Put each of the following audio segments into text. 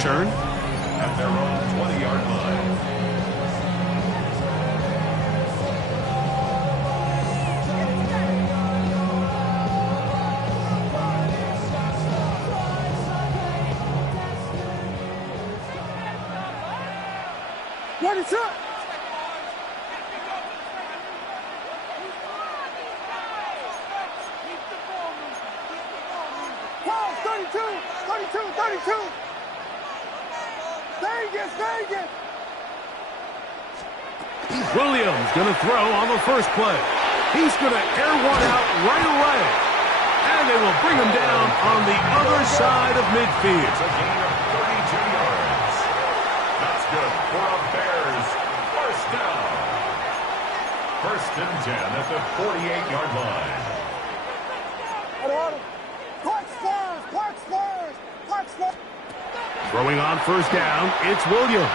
return. At their own 20-yard line. What is up? Paul, 32. Vegas. Williams going to throw on the first play. He's going to air one out right away. And they will bring him down on the other side of midfield. It's a gain of 32 yards. That's good for a Bears first down. 1st and 10 at the 48-yard line. Throwing on first down, it's Williams.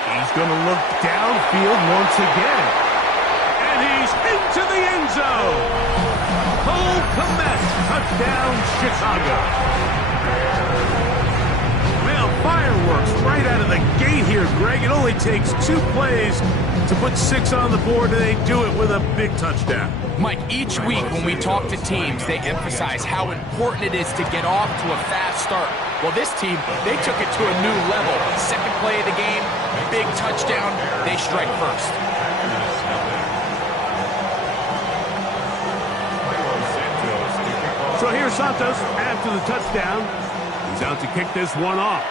He's going to look downfield once again. And he's into the end zone. Cole Kmet, touchdown, Chicago. Well, fireworks right out of the gate here, Greg. It only takes 2 plays to put 6 on the board, and they do it with a big touchdown. Mike, each week when we talk to teams, they emphasize how important it is to get off to a fast start. Well, this team, they took it to a new level. 2nd play of the game, big touchdown, they strike first. So here's Santos after the touchdown. He's out to kick this one off.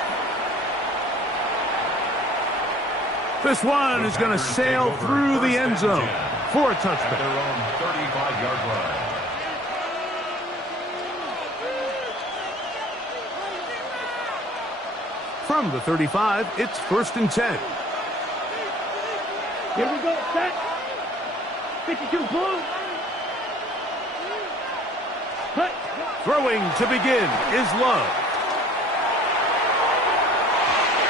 This one is going to sail through the end zone for a touchdown. At their own 35-yard line. From the 35, it's 1st and 10. Here we go, set. 52 blue. Cut. Throwing to begin is Love.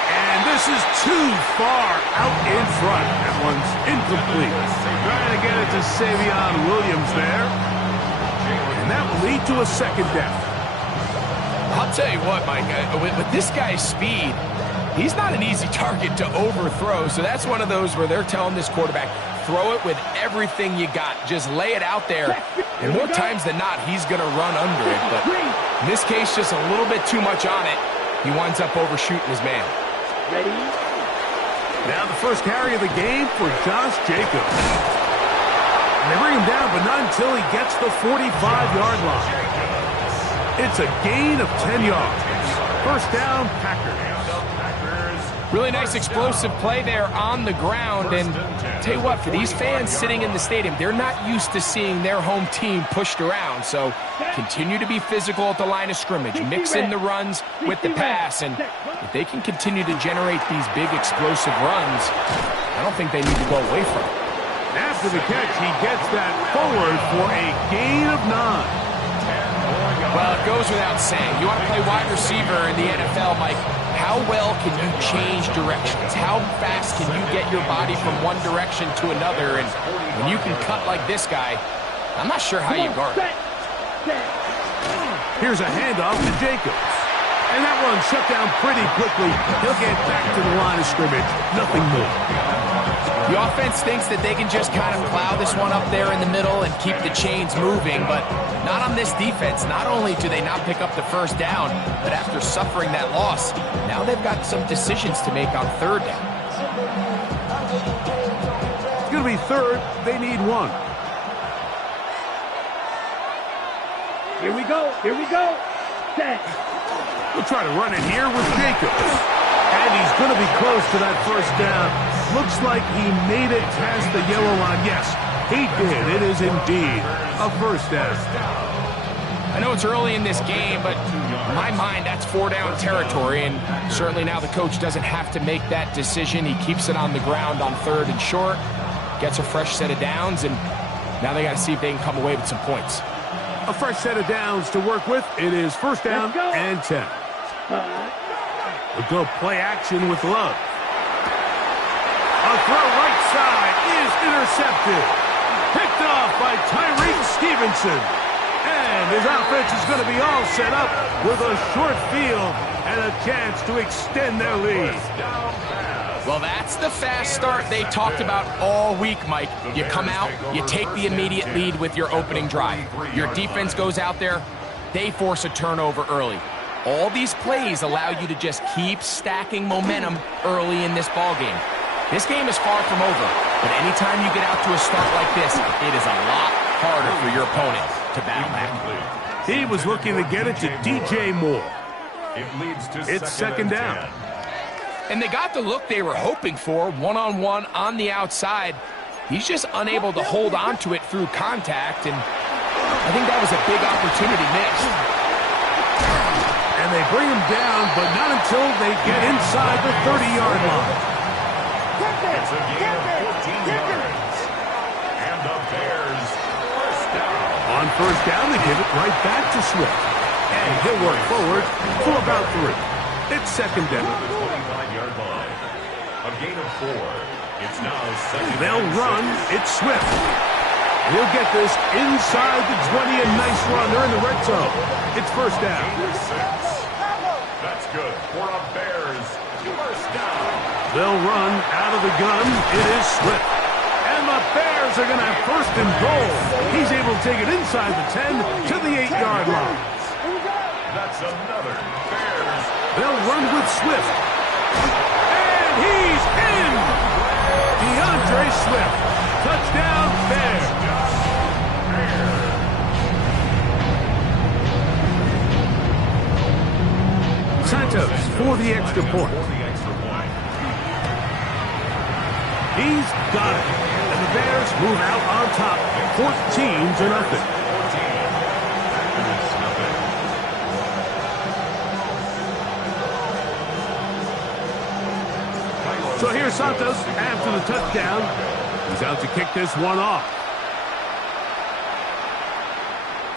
And this is too far out in front. That one's incomplete. Trying to get it to Savion Williams there. And that will lead to a 2nd down. I'll tell you what, Mike, with this guy's speed, he's not an easy target to overthrow. So that's one of those where they're telling this quarterback, throw it with everything you got. Just lay it out there. And more times than not, he's going to run under it. But in this case, just a little bit too much on it. He winds up overshooting his man. Ready? Now the first carry of the game for Josh Jacobs. And they bring him down, but not until he gets the 45-yard line. It's a gain of 10 yards. First down, Packers. Really nice explosive play there on the ground. And tell you what, for these fans sitting in the stadium, they're not used to seeing their home team pushed around. So continue to be physical at the line of scrimmage. Mix in the runs with the pass. And if they can continue to generate these big explosive runs, I don't think they need to go away from it. After the catch, he gets that forward for a gain of 9. Well, it goes without saying. You want to play wide receiver in the NFL, Mike, how well can you change directions? How fast can you get your body from one direction to another? And when you can cut like this guy, I'm not sure how you guard it. Here's a handoff to Jacobs. And that one shut down pretty quickly. He'll get back to the line of scrimmage. Nothing more. The offense thinks that they can just kind of plow this one up there in the middle and keep the chains moving, but not on this defense. Not only do they not pick up the first down, but after suffering that loss, now they've got some decisions to make on 3rd down. It's going to be 3rd. They need 1. Here we go. Set. We'll try to run it here with Jacobs. And he's going to be close to that first down. Looks like he made it past the yellow line. Yes, he did. It is indeed a first down. I know it's early in this game, but in my mind, that's 4-down territory. And certainly now the coach doesn't have to make that decision. He keeps it on the ground on 3rd and short, gets a fresh set of downs, and now they got to see if they can come away with some points. A fresh set of downs to work with. It is 1st down and 10. We'll go play action with Love. A throw right side is intercepted. Picked off by Tyreek Stevenson. And And his offense is going to be all set up with a short field and a chance to extend their lead. Well, that's the fast start they talked about all week, Mike. You come out, you take the immediate lead with your opening drive. Your defense goes out there, they force a turnover early. All these plays allow you to just keep stacking momentum early in this ballgame. This game is far from over, but anytime you get out to a start like this, it is a lot harder for your opponent to battle back. He was looking to get it to DJ Moore. It's second down. And they got the look they were hoping for, one-on-one on the outside. He's just unable to hold on to it through contact, and I think that was a big opportunity missed. And they bring him down, but not until they get inside the 30-yard line. It's a gain of 14 yards. And the Bears first down. On first down, they give it right back to Swift. And he'll work forward for about 3. It's second down. 25-yard line. A gain of 4. It's now second. They'll run. It's Swift. He'll get this inside the 20. A nice run. They're in the red zone. It's first down. Gain of 6. That's good for a Bears first down. They'll run out of the gun. It is Swift. And the Bears are going to have first and goal. He's able to take it inside the 10 to the 8-yard line. That's another Bears. They'll run with Swift. And he's in! DeAndre Swift. Touchdown, Bears. Santos for the extra point. He's got it. And the Bears move out on top, 14-0. So here's Santos after the touchdown. He's out to kick this one off.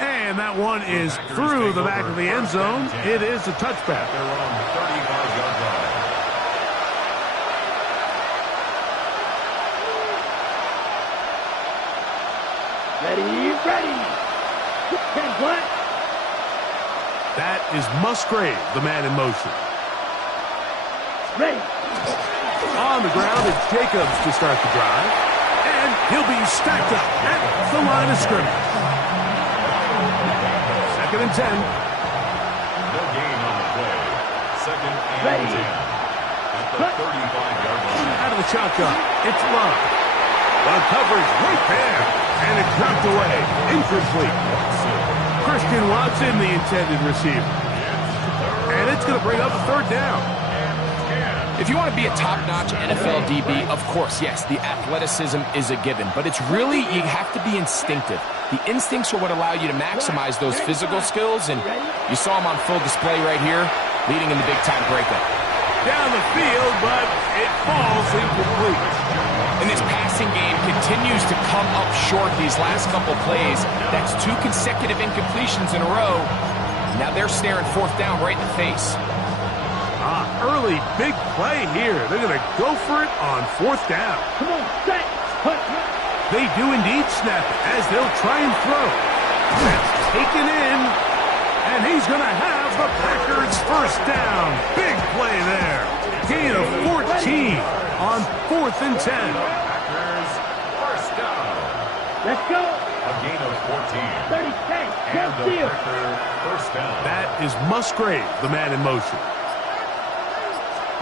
And that one is through the back of the end zone. It is a touchback. They're on the 35-yard line. Ready. 10 black. That is Musgrave, the man in motion. Ready. On the ground, it's Jacobs to start the drive. And he'll be stacked up at the line of scrimmage. Second and 10. No gain on the play. Second and 10. At the 35-yard line. Out of the shotgun, it's Love. The coverage right there. And it's knocked away. Incomplete. Christian Watson, the intended receiver. And it's going to bring up a third down. If you want to be a top-notch NFL DB, of course, yes, the athleticism is a given. But it's really, you have to be instinctive. The instincts are what allow you to maximize those physical skills. And you saw him on full display right here, leading in the big-time breakup. Down the field, but it falls incomplete. And this passing game continues to come up short these last couple plays. That's 2 consecutive incompletions in a row. Now they're staring fourth down right in the face. Early big play here. They're going to go for it on fourth down. Come on, set. They do indeed snap it as they'll try and throw. That's taken in, and he's going to have the Packers first down. Big play there. Gain of 14 on 4th and 10. Packers first down. Let's go. A gain of 14. 30 seconds. And the Packer first down. That is Musgrave, the man in motion.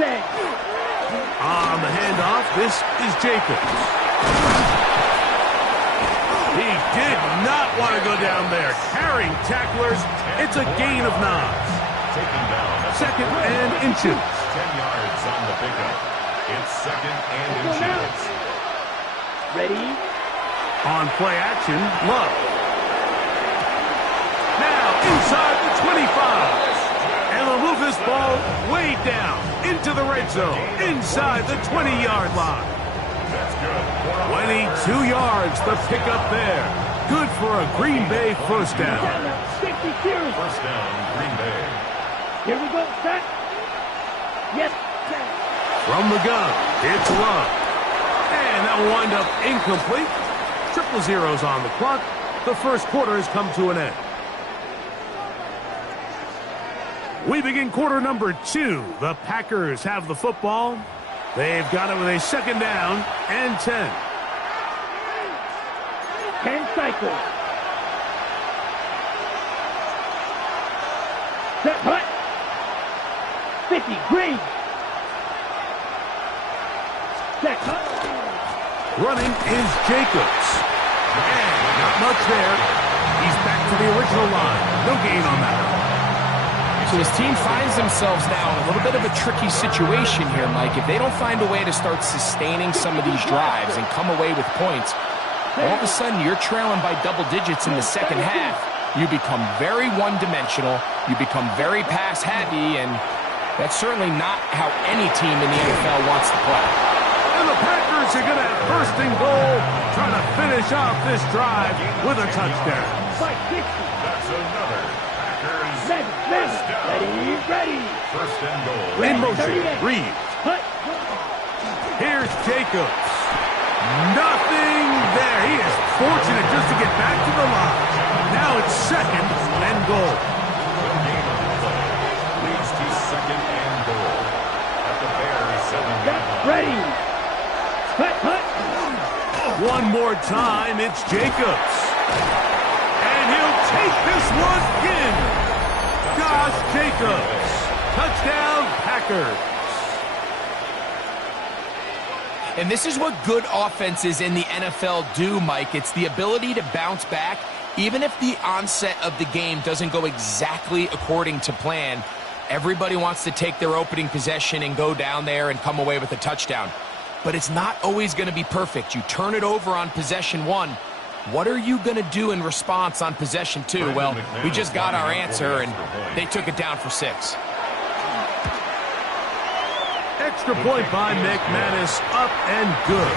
On the handoff, this is Jacobs. He did not want to go down there. Carrying tacklers, it's a gain of 9. Taking down. Second and inches. 10 yards on the pickup. It's second and inches. Ready. On play action, Love. Now inside the 25. And they'll move this ball way down into the red zone, inside the 20-yard line. That's good. 22 yards, the pickup there. Good for a Green Bay first down. 62. First down, Green Bay. Here we go, set. Yes, set. From the gun, it's Love. And that will wind up incomplete. Triple zeros on the clock. The first quarter has come to an end. We begin quarter number 2. The Packers have the football. They've got it with a second down and 10. 10 cycles. Set, hut. 50, green. Set, hut. Running is Jacobs. And not much there. He's back to the original line. No gain on that. So his team finds themselves now in a little bit of a tricky situation here, Mike. If they don't find a way to start sustaining some of these drives and come away with points, all of a sudden you're trailing by double digits in the second half. You become very one-dimensional. You become very pass-heavy, and that's certainly not how any team in the NFL wants to play. And the Packers are going to have first and goal, trying to finish off this drive with a touchdown. That's another Packers. Ready. First and goal. In motion, Reed. Here's Jacobs. Nothing there. He is fortunate just to get back to the line. Now it's second and goal. The game of the play leads to second and goal at the Bears 7-yard line. Ready. Hut. One more time, it's Jacobs. And he'll take this one in. Josh Jacobs. Touchdown, Packers. And this is what good offenses in the NFL do, Mike. It's the ability to bounce back, even if the onset of the game doesn't go exactly according to plan. Everybody wants to take their opening possession and go down there and come away with a touchdown. But it's not always going to be perfect. You turn it over on possession 1. What are you going to do in response on possession 2? Well, we just got our answer, and they took it down for 6. Extra point by McManus, up and good.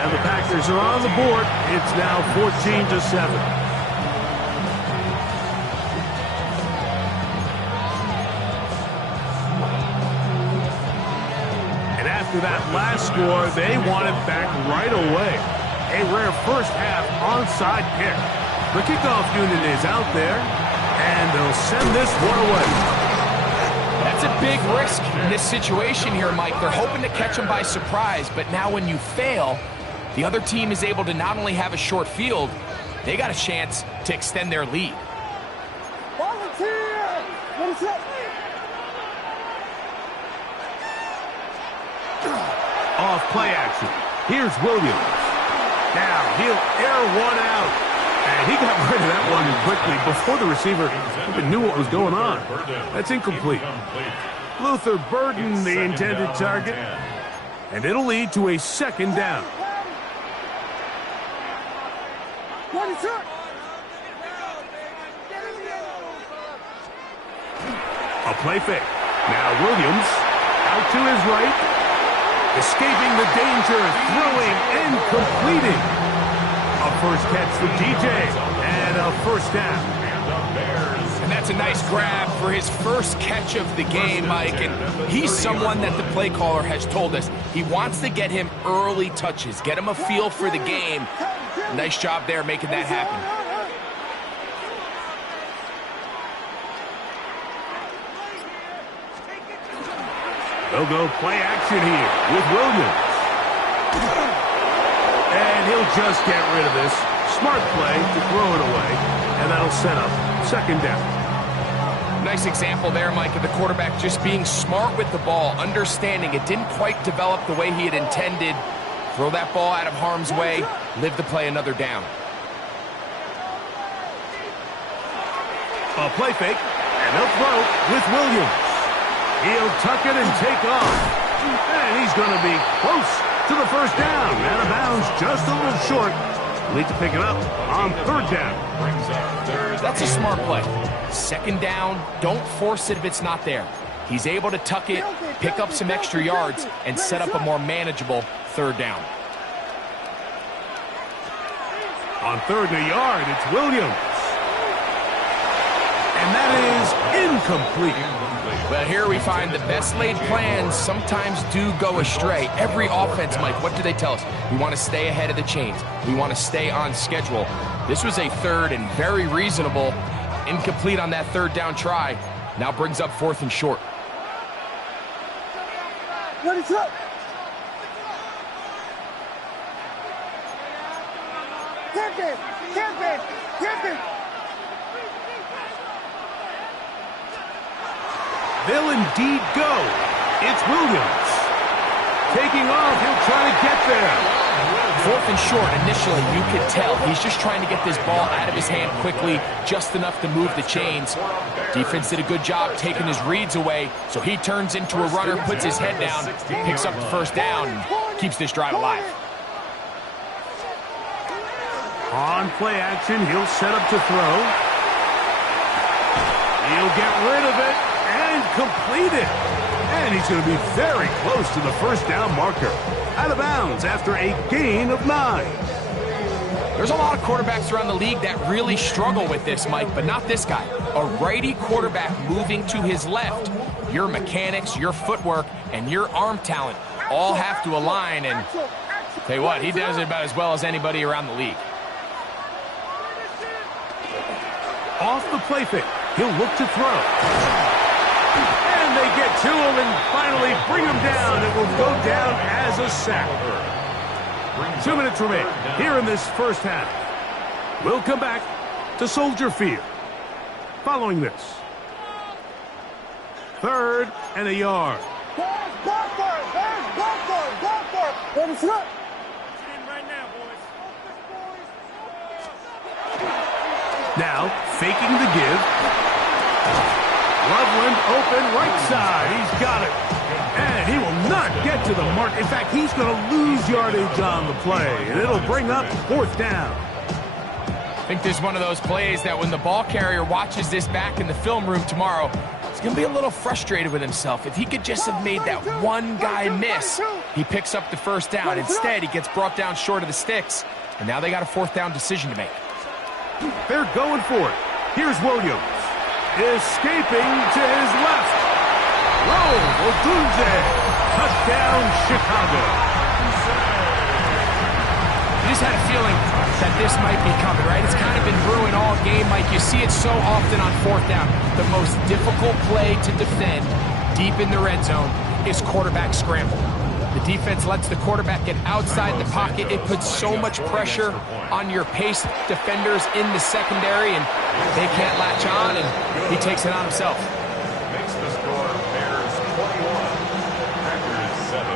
And the Packers are on the board. It's now 14-7. And after that last score, they want it back right away. A rare first half onside kick. The kickoff unit is out there, and they'll send this one away. That's a big risk in this situation here, Mike. They're hoping to catch them by surprise, but now when you fail, the other team is able to not only have a short field, they got a chance to extend their lead. Volunteer! What is that? Off play action. Here's Williams. Now he'll air one out. And he got rid of that one quickly before the receiver even knew what was going on. That's incomplete. Luther Burden, the intended target. And it'll lead to a second down. A play fake. Now Williams out to his right. Escaping the danger, throwing and completing. A first catch for DJ, and a first down. And that's a nice grab for his first catch of the game, Mike. And he's someone that the play caller has told us he wants to get him early touches, get him a feel for the game. Nice job there making that happen. They'll go play action here with Williams. And he'll just get rid of this. Smart play to throw it away. And that'll set up second down. Nice example there, Mike, of the quarterback just being smart with the ball, understanding it didn't quite develop the way he had intended. Throw that ball out of harm's way, live to play another down. A play fake, and they'll throw with Williams. He'll tuck it and take off. And he's going to be close to the first down. Out of bounds, just a little short. Need to pick it up on third down. That's a smart play. Second down, don't force it if it's not there. He's able to tuck it, pick up some extra yards, and set up a more manageable third down. On third and a yard, it's Williams. And that is incomplete. Well, here we find the best laid plans sometimes do go astray. Every offense, Mike, what do they tell us? We want to stay ahead of the chains. We want to stay on schedule. This was a third and very reasonable. Incomplete on that third down try. Now brings up 4th and short. What is up? They'll indeed go. It's Williams. Taking off, he'll try to get there. 4th and short, initially, you could tell he's just trying to get this ball out of his hand quickly, just enough to move the chains. Defense did a good job taking his reads away, so he turns into a runner, puts his head down, picks up the first down, and keeps this drive alive. On play action, he'll set up to throw. He'll get rid of it and complete it. And he's going to be very close to the first down marker. Out of bounds after a gain of 9. There's a lot of quarterbacks around the league that really struggle with this, Mike, but not this guy. A righty quarterback moving to his left. Your mechanics, your footwork, and your arm talent all have to align, and tell you what, he does it about as well as anybody around the league. Off the play fake, he'll look to throw. And they get to him and finally bring him down. It will go down as a sack. 2 minutes remain here in this first half. We'll come back to Soldier Field. Following this, 3rd and a yard. Now, faking the give. Loveland open right side. He's got it. And he will not get to the mark. In fact, he's going to lose yardage on the play. And it'll bring up 4th down. I think this is one of those plays that when the ball carrier watches this back in the film room tomorrow, he's going to be a little frustrated with himself. If he could just have made that one guy miss, he picks up the first down. Instead, he gets brought down short of the sticks. And now they got a 4th down decision to make. They're going for it. Here's Williams. Escaping to his left. Roll, Odunze. Touchdown, Chicago. You just had a feeling that this might be coming, right? It's kind of been brewing all game, Mike. You see it so often on 4th down. The most difficult play to defend deep in the red zone is quarterback scramble. The defense lets the quarterback get outside the pocket. It puts so much pressure on your pace defenders in the secondary, and they can't latch on, and he takes it on himself. Makes the score Bears 21, Packers 7.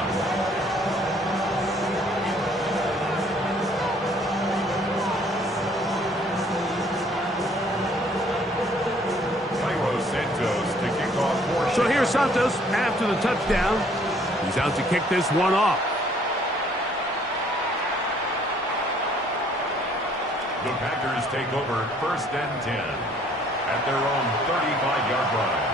Cairo Santos to kick off. So here's Santos after the touchdown. He's out to kick this one off. The Packers take over 1st and 10 at their own 35-yard line.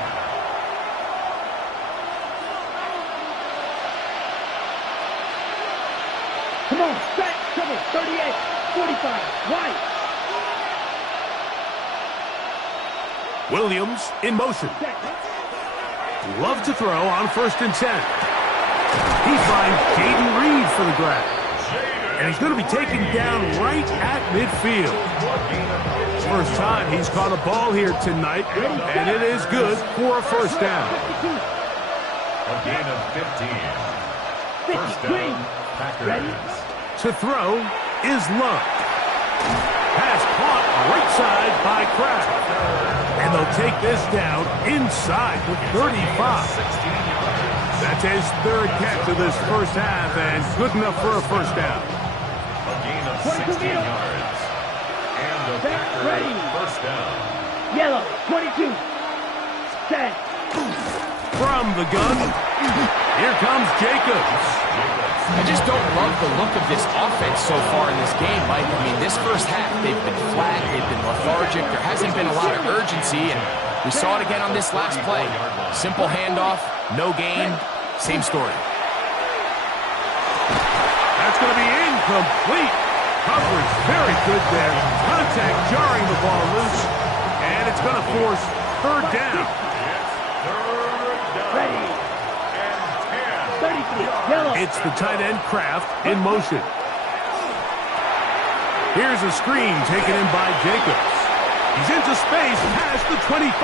Come on, back, cover, 38, 45, right. Williams in motion. Love to throw on 1st and 10. He finds Jaden Reed for the grab. And he's going to be taken down right at midfield. First time he's caught a ball here tonight, and it is good for a 1st down. A gain of 15. 1st down, Packers. To throw is Love. Pass caught right side by Kraft. And they'll take this down inside the 35. That's his 3rd catch of this first half, and good enough for a 1st down. A gain of 16 yards. And the Packers 1st down. Yellow, 22. Set. From the gun, here comes Jacobs. I just don't love the look of this offense so far in this game, Mike. I mean, this first half, they've been flat, they've been lethargic, there hasn't been a lot of urgency, and we saw it again on this last play. Simple handoff, no gain, same story. That's going to be incomplete. Coverage very good there. Contact jarring the ball loose, and it's going to force 3rd down. Ready. Yellow. It's the tight end Kraft in motion. Here's a screen taken in by Jacobs. He's into space past the 25.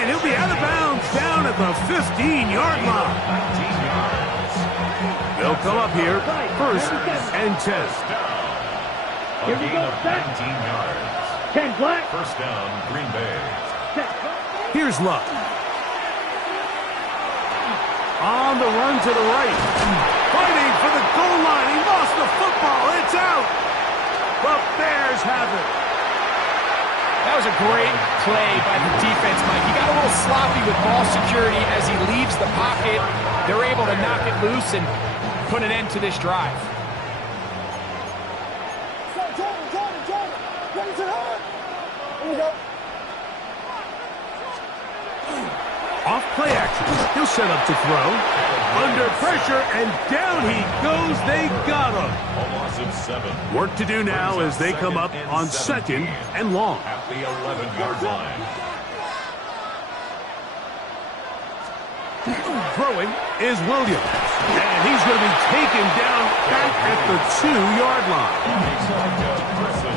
And he'll at the 15-yard line. 19 yards. They'll come up here, first and 10. A Here we gain go, of set. 19 yards. 10 black. First down, Green Bay. Set. Here's Luck. On the run to the right. Fighting for the goal line. He lost the football. It's out. The Bears have it. That was a great play by the defense, Mike. He got a little sloppy with ball security as he leaves the pocket. They're able to knock it loose and put an end to this drive. Jordan. Ready to hurt. Here we go. Off play action. He'll set up to throw. Under pressure, and down he goes. They got him. A loss of 7. Work to do now as they come up on second and long. At the 11-yard line. Throwing is Williams. And he's going to be taken down back at the 2-yard line.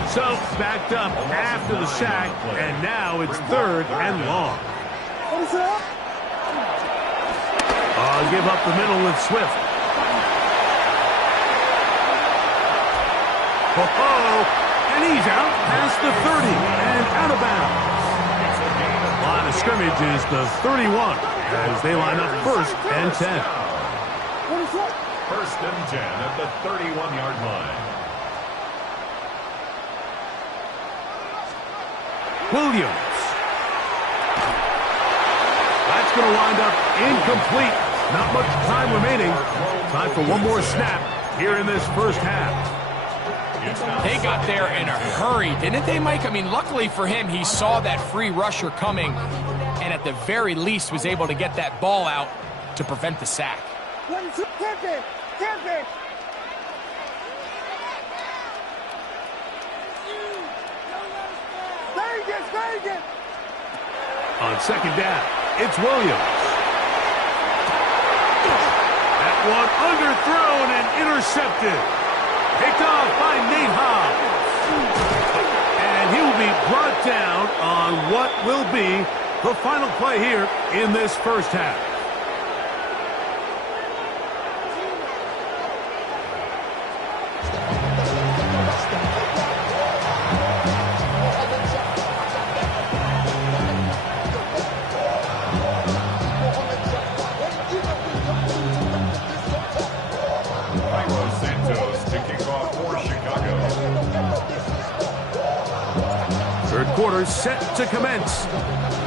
So backed up after the sack, and now it's third and long. Give up the middle with Swift. And he's out past the 30 and out of bounds. Line of scrimmage is the 31 as they line up first and 10. First and 10 at the 31-yard line. Williams. That's going to wind up incomplete. Not much time remaining. Time for one more snap here in this first half. They got there in a hurry, didn't they, Mike? I mean, luckily for him, he saw that free rusher coming and at the very least was able to get that ball out to prevent the sack. On second down, it's Williams. That one underthrown and intercepted. Picked off by Nate Hobbs. And he will be brought down on what will be the final play here in this first half. Third quarter set to commence.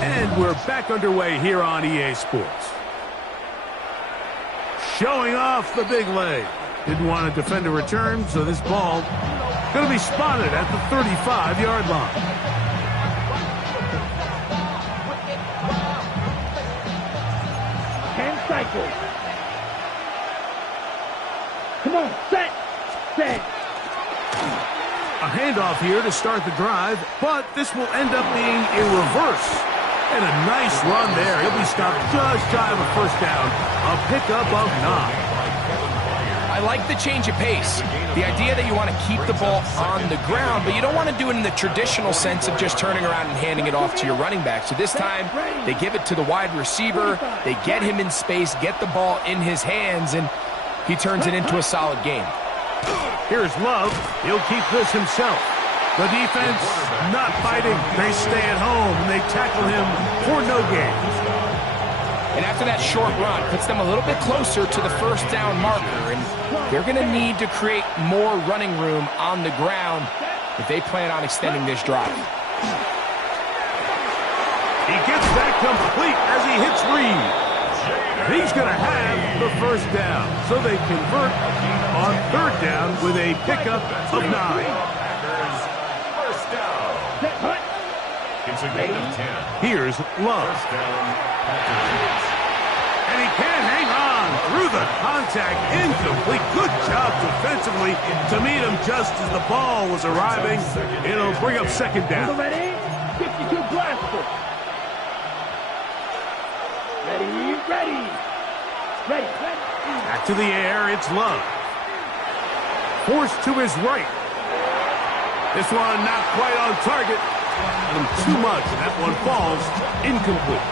And we're back underway here on EA Sports. Showing off the big leg. Didn't want to defend a return, so this ball going to be spotted at the 35-yard line. Cycle. Come on, set. A handoff here to start the drive, but this will end up being in reverse. And a nice run there. He'll be stopped just shy of a first down. A pickup of 9. I like the change of pace. The idea that you want to keep the ball on the ground, but you don't want to do it in the traditional sense of just turning around and handing it off to your running back. So this time, they give it to the wide receiver. They get him in space, get the ball in his hands, and he turns it into a solid game. Here's Love. He'll keep this himself. The defense not fighting. They stay at home, and they tackle him for no gain. And after that short run, puts them a little bit closer to the first down marker, and they're going to need to create more running room on the ground if they plan on extending this drive. He gets that complete as he hits Reed. He's going to have the first down, so they convert on third down with a pickup of 9. First down. It's a gain of 10. Here's Love. First down, Packers. And he can hang on through the contact. Incomplete. Good job defensively to meet him just as the ball was arriving. It'll bring up second down. Ready? 52 blaster. Ready. Back to the air, it's Love. Forced to his right. This one not quite on target. Too much, and that one falls incomplete.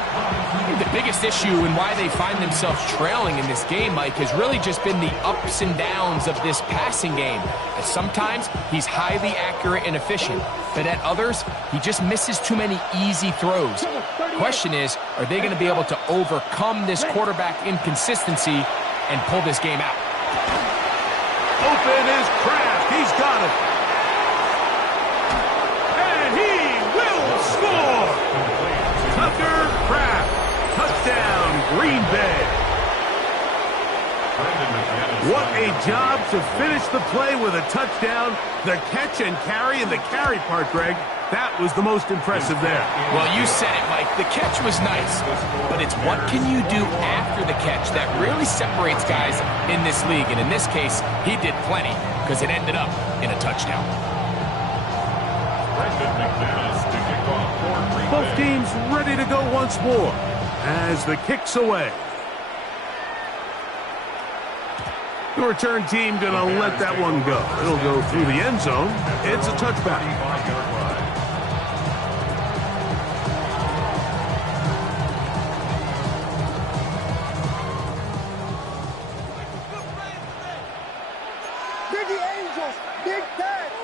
I think the biggest issue and why they find themselves trailing in this game, Mike, has really just been the ups and downs of this passing game. As sometimes he's highly accurate and efficient, but at others, he just misses too many easy throws. Question is, are they going to be able to overcome this quarterback inconsistency and pull this game out? Open is Kraft. He's got it. And he will score. Tucker Kraft. Touchdown, Green Bay. What a job to finish the play with a touchdown. The catch and carry, and the carry part, Greg, that was the most impressive there. Well, you said it, Mike. The catch was nice, but it's what can you do after the catch that really separates guys in this league. And in this case, he did plenty because it ended up in a touchdown. Both teams ready to go once more as the kick's away. The return team going to let that one go. It'll go through the end zone. It's a touchback. Biggie Angels, Big Bang.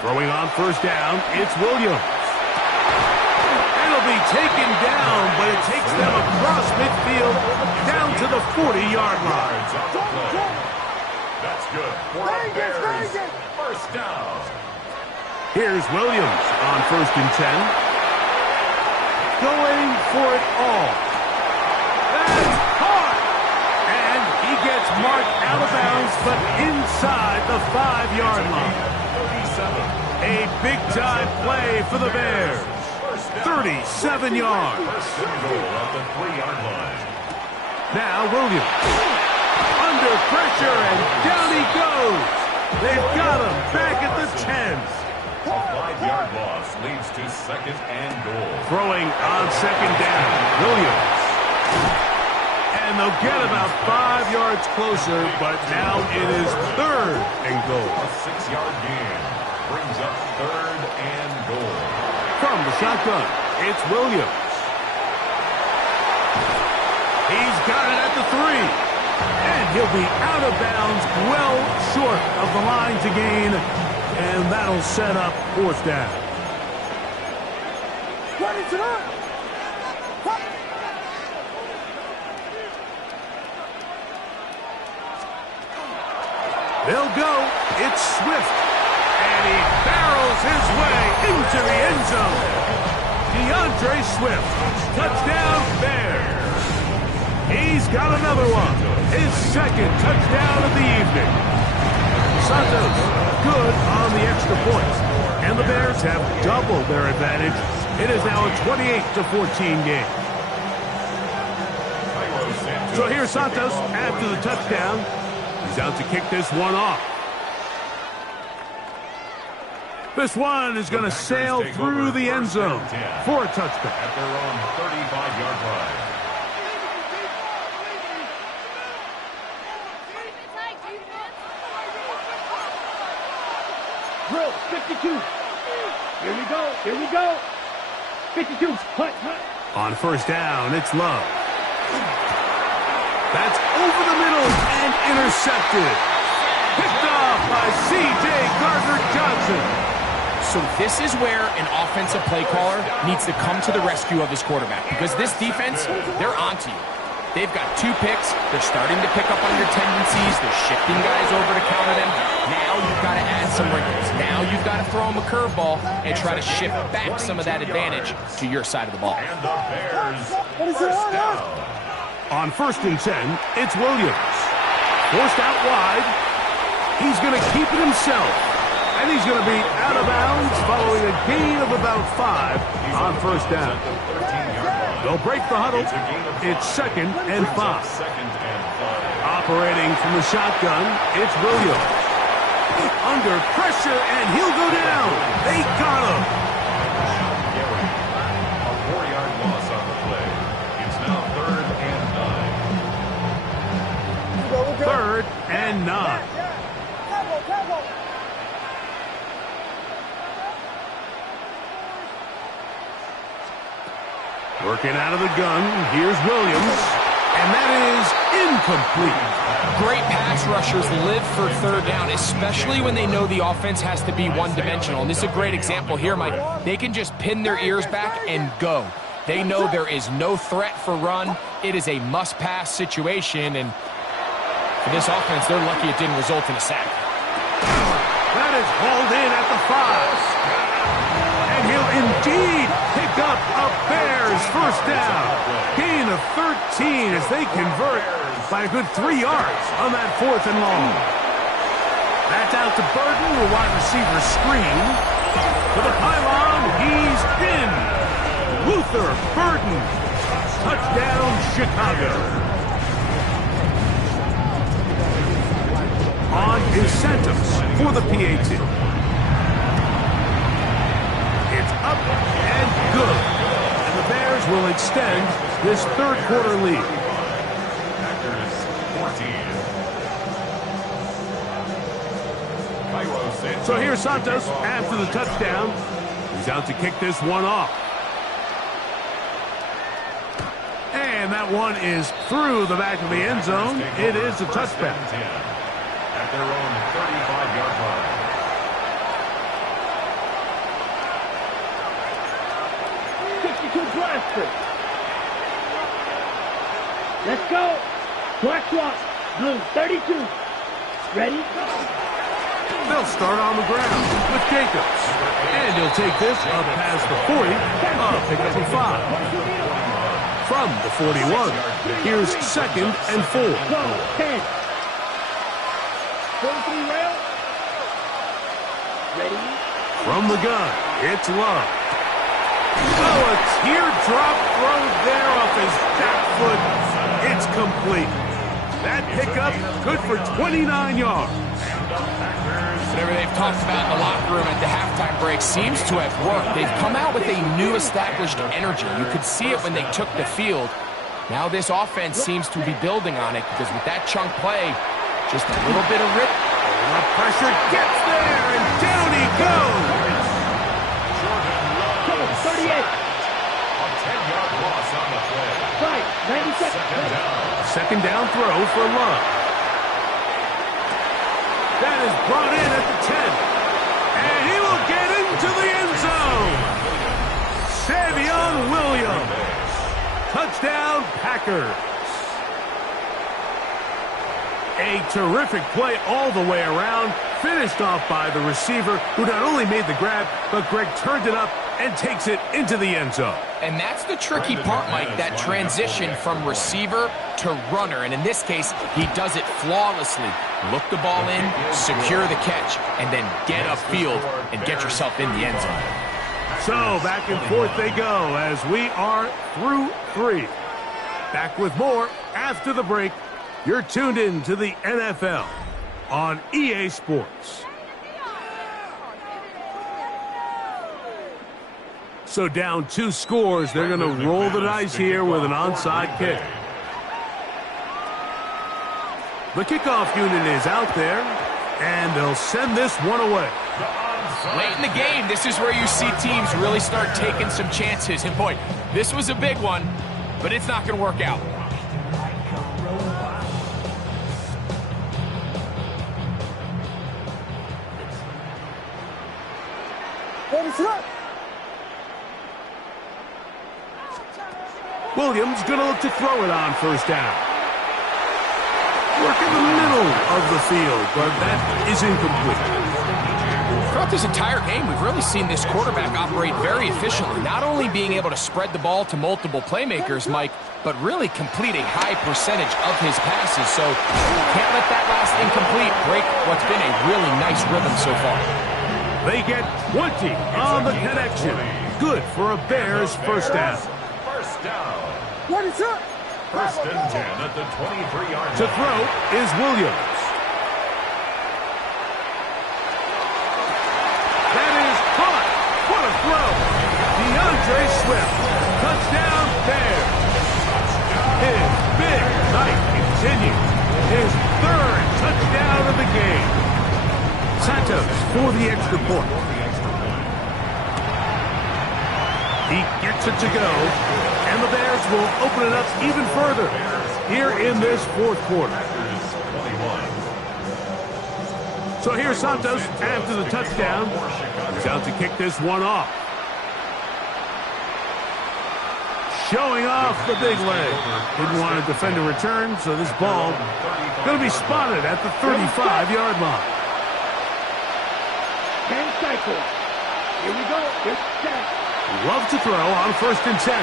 Throwing on first down, it's Williams. It'll be taken down, but it takes them across midfield down to the 40-yard line. That's good for our Bears. First down. Here's Williams on first and 10. Going for it all. That's hard. And he gets marked out of bounds, but inside the 5-yard line. A big-time play for the Bears. 37 yards. Now Williams. Under pressure, and down he goes. They've got him back at the 10. A 5-yard loss leads to second and goal. Throwing on second down, Williams. And they'll get about 5 yards closer, but now it is third and goal. A 6-yard gain brings up third and goal. From the shotgun, it's Williams. He's got it at the 3. And he'll be out of bounds, well short of the line to gain. And that'll set up fourth down. Ready to run. They'll go. It's Swift. And he barrels his way into the end zone. DeAndre Swift. Touchdown, Bears. He's got another one. His second touchdown of the evening. Santos, good on the extra points. And the Bears have doubled their advantage. It is now a 28-14 game. So here's Santos after the touchdown. He's out to kick this one off. This one is going to sail through the end zone for a touchback. At their own 35-yard line. Drill, 52. Here we go, here we go. 52, punt. On first down, it's Love. That's over the middle and intercepted. Picked off by C.J. Gardner-Johnson. So this is where an offensive play caller needs to come to the rescue of his quarterback, because this defense, they're onto you. They've got 2 picks. They're starting to pick up on your tendencies. They're shifting guys over to counter them. Now you've got to add some wrinkles. Now you've got to throw them a curveball and try to shift back some of that advantage to your side of the ball. And the Bears first down. On first and 10, it's Williams. Forced out wide. He's going to keep it himself. And he's going to be out of bounds following a gain of about 5 on first down. They'll break the huddle. It's second and 5. Operating from the shotgun, it's Williams. Under pressure, and he'll go down. They got him. A 4-yard loss on the play. It's now third and 9. Third and 9. Working out of the gun. Here's Williams. And that is incomplete. Great pass rushers live for third down, especially when they know the offense has to be one-dimensional. And this is a great example here, Mike. They can just pin their ears back and go. They know there is no threat for run. It is a must-pass situation, and for this offense, they're lucky it didn't result in a sack. That is hauled in at the 5. And he'll indeed pick up a Bears first down. Gain of 13 as they convert by a good 3 yards on that 4th and long. That's out to Burton, the wide receiver screen. To the pylon, he's in. Luther Burton. Touchdown, Chicago. On is Santos for the PAT. It's up and good. And the Bears will extend this third quarter lead. Packers 14. So here's Santos after the touchdown. He's out to kick this one off. And that one is through the back of the end zone. It is a touchback. At their own 35-yard line. Let's go. Black clock. Blue 32. Ready? They'll start on the ground with Jacobs. And he'll take this up past the 40. Pick up a 5. From the 41. Here's 2nd and 4. Go. 10. 43 rail. Ready? From the gun, it's Love. Oh, a teardrop throw there off his back foot. It's complete. That pickup good for 29 yards. Whatever they've talked about in the locker room at the halftime break seems to have worked. They've come out with a new established energy. You could see it when they took the field. Now this offense seems to be building on it because with that chunk play, just a little bit of rip. The pressure gets there, and down he goes. 38. A 10-yard loss on the play. 5. 90 seconds. Second down throw for Love. That is brought in at the 10. And he will get into the end zone. Savion Williams. Touchdown, Packers. A terrific play all the way around. Finished off by the receiver, who not only made the grab, but Greg turned it up and takes it into the end zone. And that's the tricky part, Mike, that transition from receiver to runner. And in this case, he does it flawlessly. Look the ball in, secure the catch, and then get upfield and get yourself in the end zone. So back and forth they go as we are through 3. Back with more after the break. You're tuned in to the NFL on EA Sports. So down 2 scores, they're going to roll the dice here with an onside kick. The kickoff unit is out there, and they'll send this one away. Late in the game, this is where you see teams really start taking some chances. And boy, this was a big one, but it's not going to work out. Williams going to look to throw it on first down. Work in the middle of the field, but that is incomplete. Throughout this entire game, we've really seen this quarterback operate very efficiently, not only being able to spread the ball to multiple playmakers, Mike, but really complete a high percentage of his passes. So can't let that last incomplete break what's been a really nice rhythm so far. They get 20 on the connection. Good for a Bears first down. First down. What is up? First and 10 at the 23-yard line. To throw is Williams. That is caught. What a throw. DeAndre Swift. Touchdown Bears. His big night continues. His 3rd touchdown of the game. Santos for the extra point. He gets gets it to go. And the Bears will open it up even further here in this fourth quarter. So here's Santos after the touchdown. He's out to kick this one off. Showing off the big leg. Didn't want to defend a return, so this ball going to be spotted at the 35-yard line. 10 cycles. Here we go. Here's set. Love to throw on 1st and 10.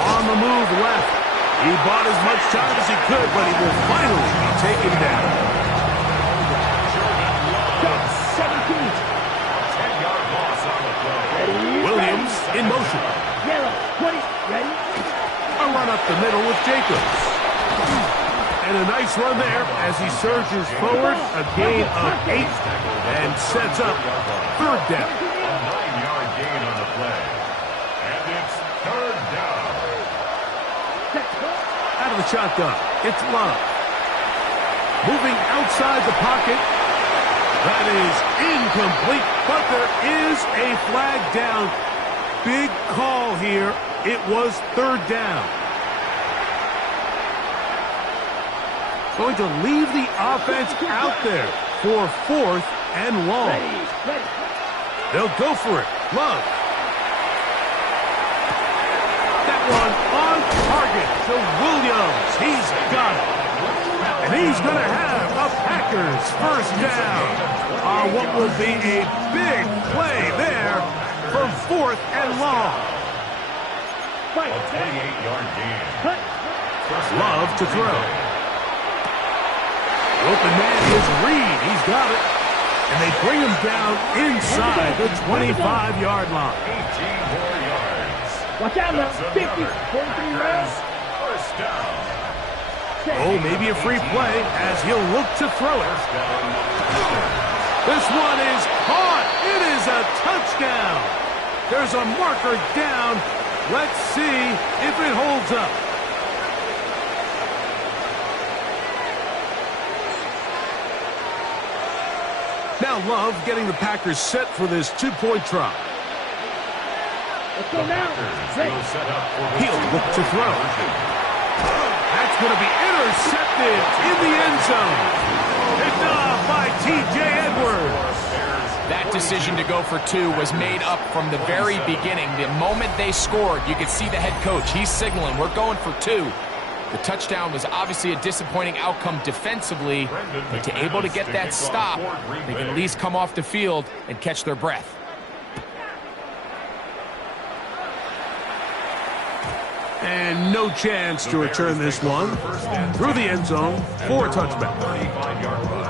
On the move left. He bought as much time as he could, but he will finally be taken down. 17. 10-yard loss on the play. Ready? Williams in motion. Yellow. 20. Ready? A run up the middle with Jacobs. And a nice run there as he surges forward, a gain of 8, and sets up 3rd down. A 9-yard gain on the play. And it's 3rd down. Out of the shotgun, it's Love. Moving outside the pocket. That is incomplete, but there is a flag down. Big call here. It was 3rd down. Going to leave the offense out there for 4th and long. They'll go for it. Love. That one on target to Williams. He's got it. And he's going to have a Packers 1st down on what will be a big play there from 4th and long. A 28-yard gain. Love to throw. The open man is Reed. He's got it. And they bring him down inside the 25-yard line. 18 more yards. Watch out now. 50. 43 rounds. 1st down. Oh, maybe a free play as he'll look to throw it. This one is caught. It is a touchdown. There's a marker down. Let's see if it holds up. Now Love getting the Packers set for this 2-point try. Let's go now. He'll look to throw. That's going to be intercepted in the end zone. Picked off by T.J. Edwards. That decision to go for 2 was made up from the very beginning. The moment they scored, you could see the head coach. He's signaling, we're going for 2. The touchdown was obviously a disappointing outcome defensively, but to able to get that stop, they can at least come off the field and catch their breath. And no chance to return this one through the end zone for a touchback. 35-yard line.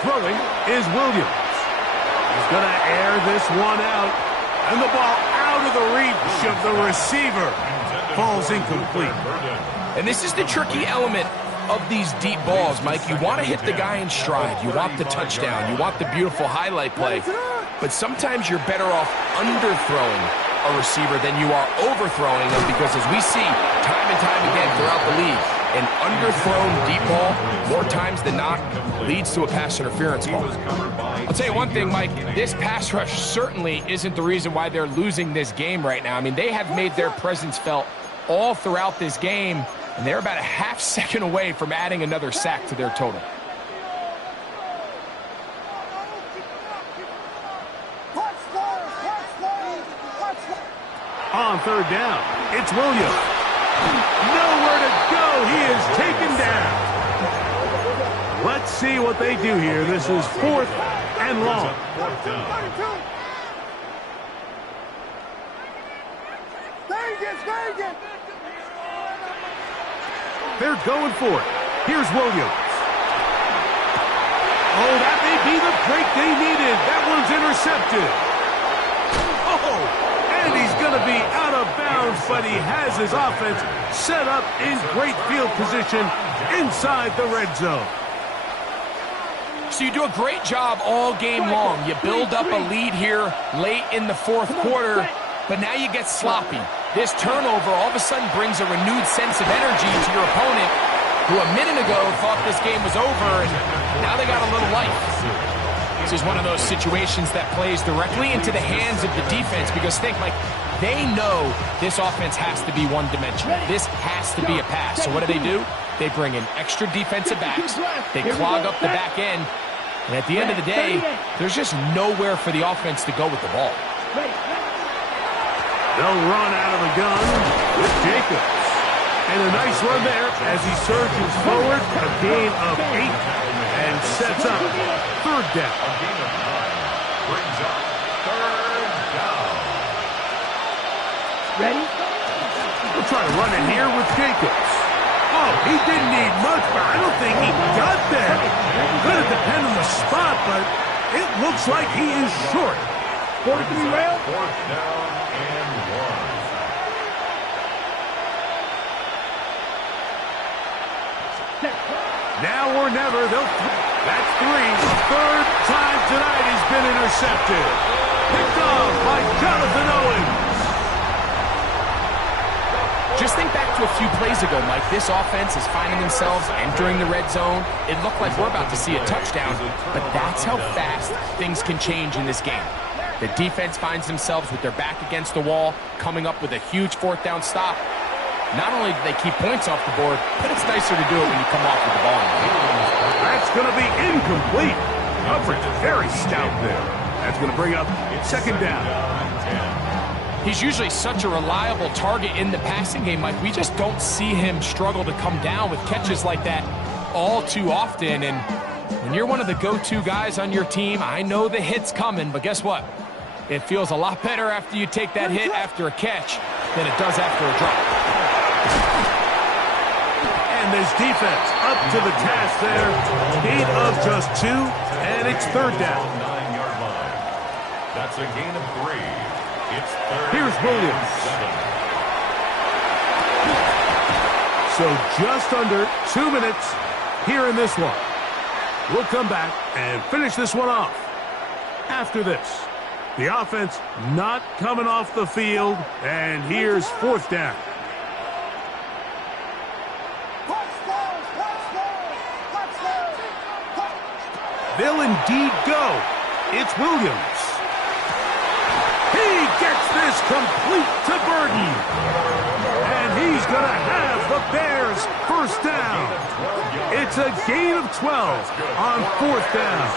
Throwing is Williams. He's going to air this one out. And the ball out of the reach of the receiver. Falls incomplete. And this is the tricky element of these deep balls, Mike. You want to hit the guy in stride. You want the touchdown. You want the beautiful highlight play. But sometimes you're better off underthrowing a receiver than you are overthrowing them, because as we see time and time again throughout the league, an underthrown deep ball, more times than not, leads to a pass interference call. I'll tell you one thing, Mike, this pass rush certainly isn't the reason why they're losing this game right now. I mean, they have made their presence felt all throughout this game, and they're about a half second away from adding another sack to their total. On 3rd down, it's Williams. Nowhere to go. He is taken down. Let's see what they do here. This is 4th and long. They're going for it. Here's Williams. Oh, that may be the break they needed. That one's intercepted. Oh, and he's going to be out of bounds, but he has his offense set up in great field position inside the red zone. So you do a great job all game long. You build up a lead here late in the 4th quarter, but now you get sloppy. This turnover all of a sudden brings a renewed sense of energy to your opponent, who a minute ago thought this game was over, and now they got a little life. This is one of those situations that plays directly into the hands of the defense, because think, Mike, they know this offense has to be one-dimensional. This has to be a pass. So what do? They bring in extra defensive backs. They clog up the back end. And at the end of the day, there's just nowhere for the offense to go with the ball. They'll run out of the gun with Jacobs. And a nice run there as he surges forward, a gain of 8, and sets up third down. A gain of 9 brings up third down. Ready? We'll try to run it here with Jacobs. Oh, he didn't need much, but I don't think he got there. Could have depended on the spot, but it looks like he is short. 43 rail. Fourth down and 1. Now or never, that's 3. The third time tonight he's been intercepted. Picked off by Jonathan Owens. Just think back to a few plays ago, Mike. This offense is finding themselves entering the red zone. It looked like we're about to see a touchdown, but that's how fast things can change in this game. The defense finds themselves with their back against the wall, coming up with a huge fourth down stop. Not only do they keep points off the board, but it's nicer to do it when you come off with the ball. That's going to be incomplete. Coverage very stout there. That's going to bring up second down. He's usually such a reliable target in the passing game, Mike. We just don't see him struggle to come down with catches like that all too often. And when you're one of the go-to guys on your team, I know the hit's coming, but guess what? It feels a lot better after you take that hit after a catch than it does after a drop. And this defense up to the task there. Gain of just 2, and it's third down. 9-yard line. That's a gain of 3. It's third. Here's Williams. So just under 2 minutes here in this one. We'll come back and finish this one off after this. The offense not coming off the field, and here's fourth down. They'll indeed go. It's Williams. He gets this complete to Burton. And he's going to have the Bears first down. It's a gain of 12 on fourth down.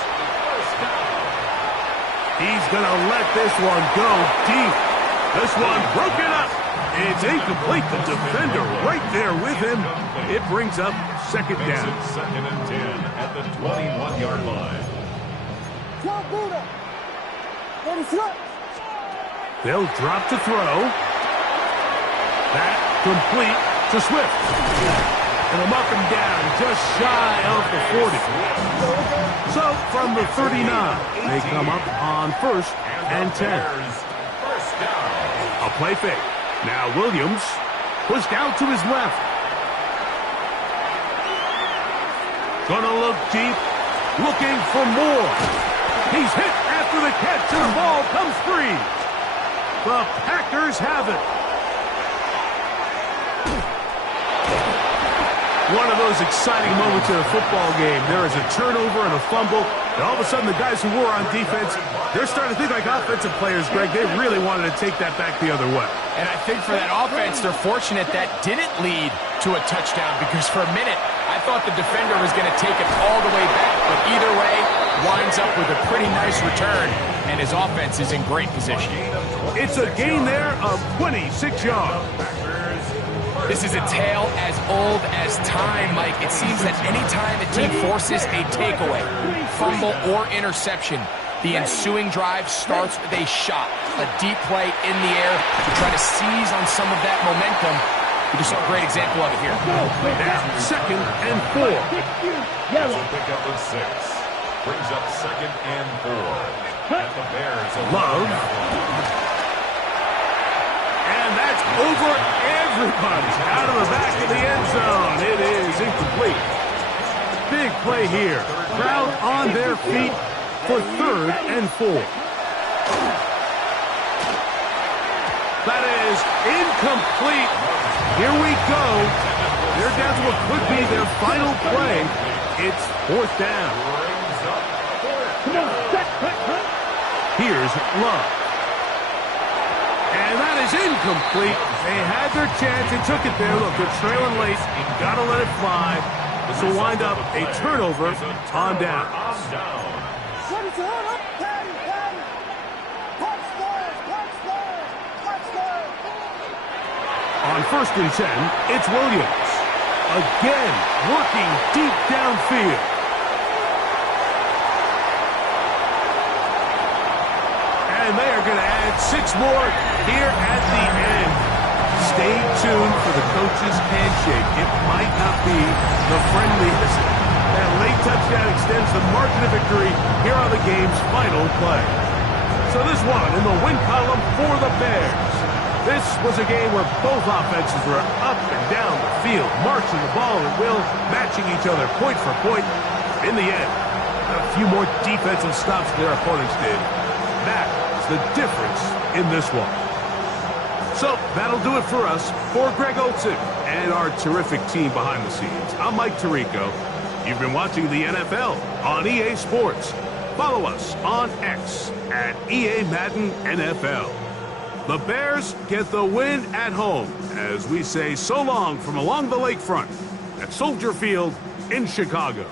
He's going to let this one go deep. This one broken up. It's incomplete. The defender right there with him. It brings up second down. Second and 10 at the 21-yard line. They'll drop to throw. That complete to Swift. And they'll mark him down just shy of the 40. So from the 39, they come up on first and 10. A play fake. Now Williams pushed out to his left. Gonna look deep, looking for more. He's hit after the catch, and the ball comes free. The Packers have it. One of those exciting moments in a football game. There is a turnover and a fumble, and all of a sudden the guys who were on defense, they're starting to think like offensive players, Greg. They really wanted to take that back the other way. And I think for that offense, they're fortunate that didn't lead to a touchdown, because for a minute, I thought the defender was going to take it all the way back, but either way, winds up with a pretty nice return, and his offense is in great position. It's a gain there of 26 yards. This is a tale as old as time, Mike. It seems that any time a team forces a takeaway, fumble, or interception, the ensuing drive starts with a shot, a deep play in the air to try to seize on some of that momentum. We just saw a great example of it here. Now, second and 4. That's a pickup of 6. Brings up second and 4. At the Bears. Love. And that's over everybody. Out of the back of the end zone. It is incomplete. Big play here. Crowd on their feet for third and 4. That is incomplete. Here we go. They're down to what could be their final play. It's 4th down. Come on, set, cut. Here's Love. And that is incomplete. They had their chance. They took it there. Look, they're trailing late. Got to let it fly. This will wind up a turnover on down. On 1st and 10, it's Williams. Again, working deep downfield. And they are going to add 6 more here at the end. Stay tuned for the coach's handshake. It might not be the friendliest. That late touchdown extends the margin of victory here on the game's final play. So this one in the win column for the Bears. This was a game where both offenses were up and down the field, marching the ball at will, matching each other point for point. In the end, a few more defensive stops than their opponents did. That is the difference in this one. So that'll do it for us. For Greg Olsen and our terrific team behind the scenes, I'm Mike Tirico. You've been watching the NFL on EA Sports. Follow us on X at EA Madden NFL. The Bears get the win at home as we say so long from along the lakefront at Soldier Field in Chicago.